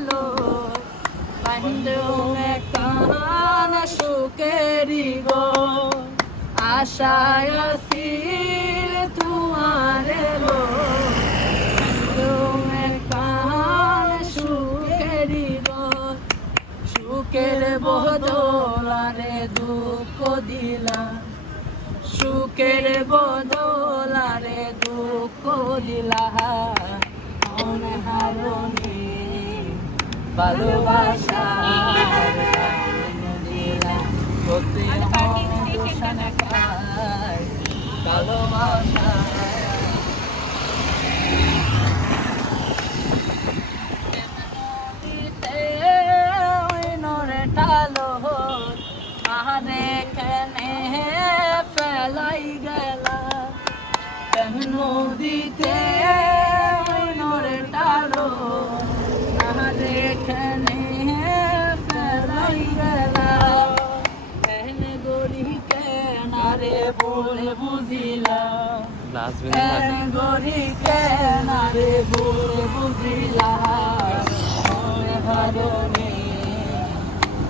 তোমার এলো বাহিরে কান সুকেরি গো আশায় ছিল তোমার এলো। সুখের বদলারে দুঃখ দিলা সুখের বদলারে দুঃখ দিলা অনহারণে ভালোবাসা। ভালোবাসা ফেলাই গেলা নদীতে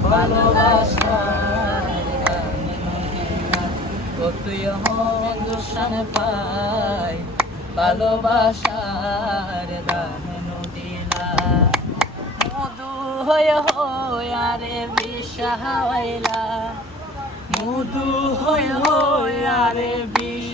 ভালোবাসা তুই হন দূষণ পাই ভালোবাসার দান দিলা মধু হয়ে আরে বিষাহাইলা মধু হয়ে হয়ে আরে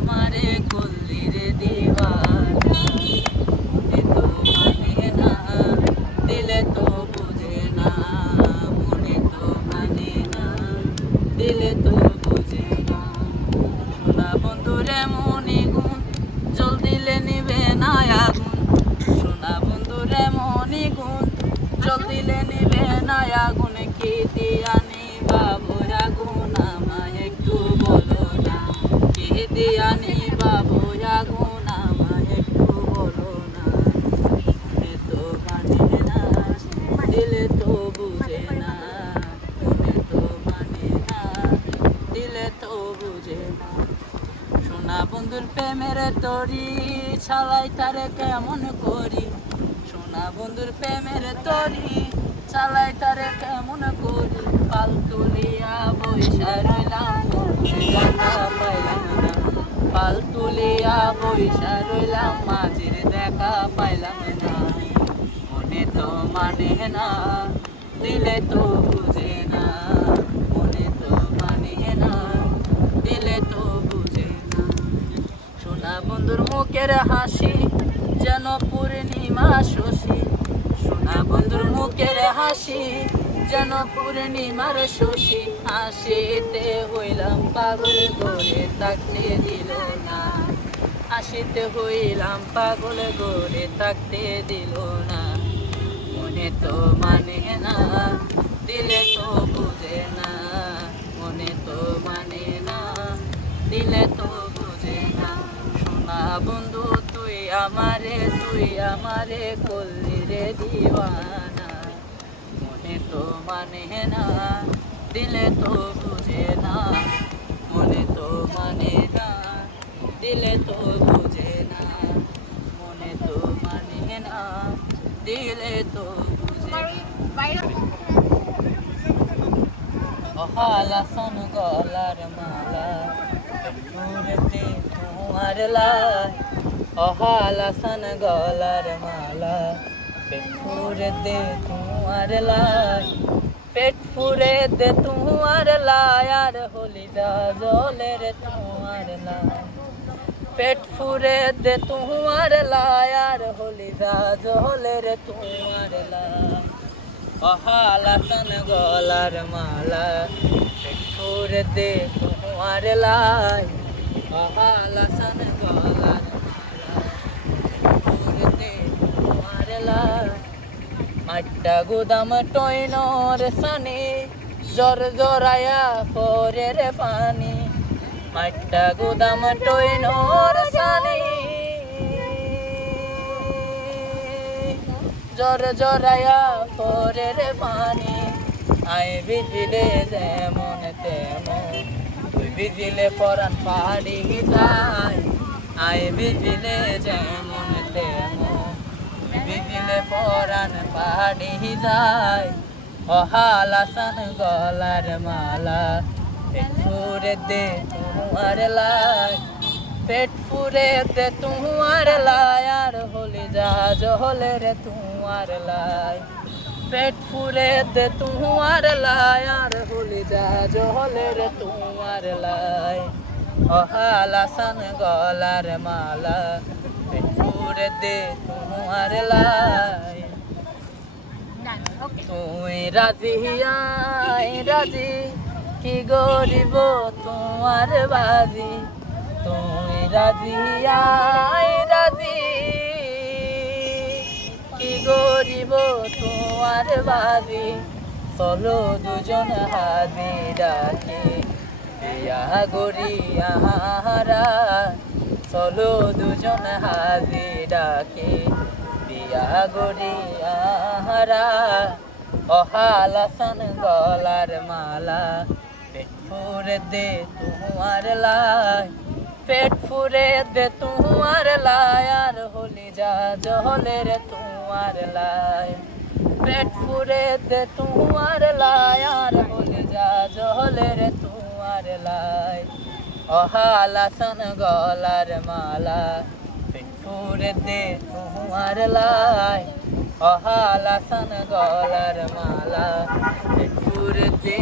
আমারে করলি রে দিওয়ানা। মনে তো মানে না, দিলে তো বুঝে না। মনে তো মানে না, দিলে তো বুঝে না। সোনা বন্ধুরে মনে গুণ জল দিলে নিবে না আগুন। সোনা বন্ধুরে মনে গুণ জল দিলে নিবে দিয়া নিবা একটু মনে না, দিলে তো বুঝে মনে না, দিলে তো বুঝে না। সোনা বন্ধুর প্রেমের তরি, ছালাই তারে কেমন করি? সোনা বন্ধুর প্রেমের তরি চালাই তারে কেমন করি? পাল তুলিয়া বৈশা রইলাম মনে দেখা পাইলাম না পাল তুলিয়া বৈশা রইলাম, মাঝির দেখা পাইলাম না। মনে তো মানে না, দিলে তো বুঝে না। মনে তো মানে না, দিলে তো বুঝে না। সোনা বন্ধুর মুখের হাসি যেন পূর্ণিমা শশী। সোনা বন্ধুর মুখের হাসি যেন পূর্ণিমার শশী। হাসিতে হইলাম পাগল করে তাকতে দিল না। হাসিতে হইলাম, পাগল করে থাকতে দিল না। মনে তো মানে না, দিলে তো বুঝে না। মনে তো মানে না, দিলে তো বুঝে না। সোনা বন্ধু, তুই আমারে তুই আমারে করলি রে দিওয়ানা। মনে তো মানে না, দিলে তো বুঝে না। মনে তো মানে দিলে তো বুঝে না, মনে তো মানে না, দিলে তো অহালা সন গলার মালা সুরতে তোমার লাই। অহালাসন গলার মালা পেট দে তোমার লাই। পেট ফুরে দে তোমার লাই, আর হলি যা জলের তোমার লাই। পেট ফুরে দে তোমার লাই আর হলি যা জলের তোমার লাই অহালাসন গলার মালা, পেট ফুরে দে তোমার লাই। অহালাসন গলার মাট্টা গুদাম টয়নর সানে জর জরায়া পরে রে পানি। মাট্টা গুদাম টয়নর সানে জর জরায়া পরে রে পানি আই বিজিলে যেমন তেমন তুই বিজিলে পরান পাহাড়ি যায় আই বিজিলে যেমন তেমন বিজিলে পরান পাহাড়ি যায় অহালাসান গলার মালা পেট ফুরে দে তোমার লাই। পেট ফুরে দে তোমার লাই আর হলি যা জহলে রে তোমার লাই। পেট ফুরে দে তোমার লাই আর হলি যা জহলে রে তোমার লাই। অহালাসান গলার মালা পেট ফুরে দে তোমার লাই। তুই রাজি আই রাজি কি গরিব তোমার বাজি? তুই রাজি? আই রাজি। কি গরিব তোমার বাজি? চলো দুজন হাজি ডাকে বিয়া গরিয়া চলো দুজন হাজি ডাকে বিয়া গরিয়া অহালাসন গলার মালা। ফুরে দে তোমার লাই, পেট ফুরে দে তোমার লাই, আর হলি যা জহলে রে তোমার লাই। পেট ফুরে দে তোমার লাই, আর হলি যা জহলে রে তোমার লাই। অহালাসন গলার মালা, পেট ফুরে দে তোমার লাই। অহালাসন গলার মালা, পেট ফুরে দে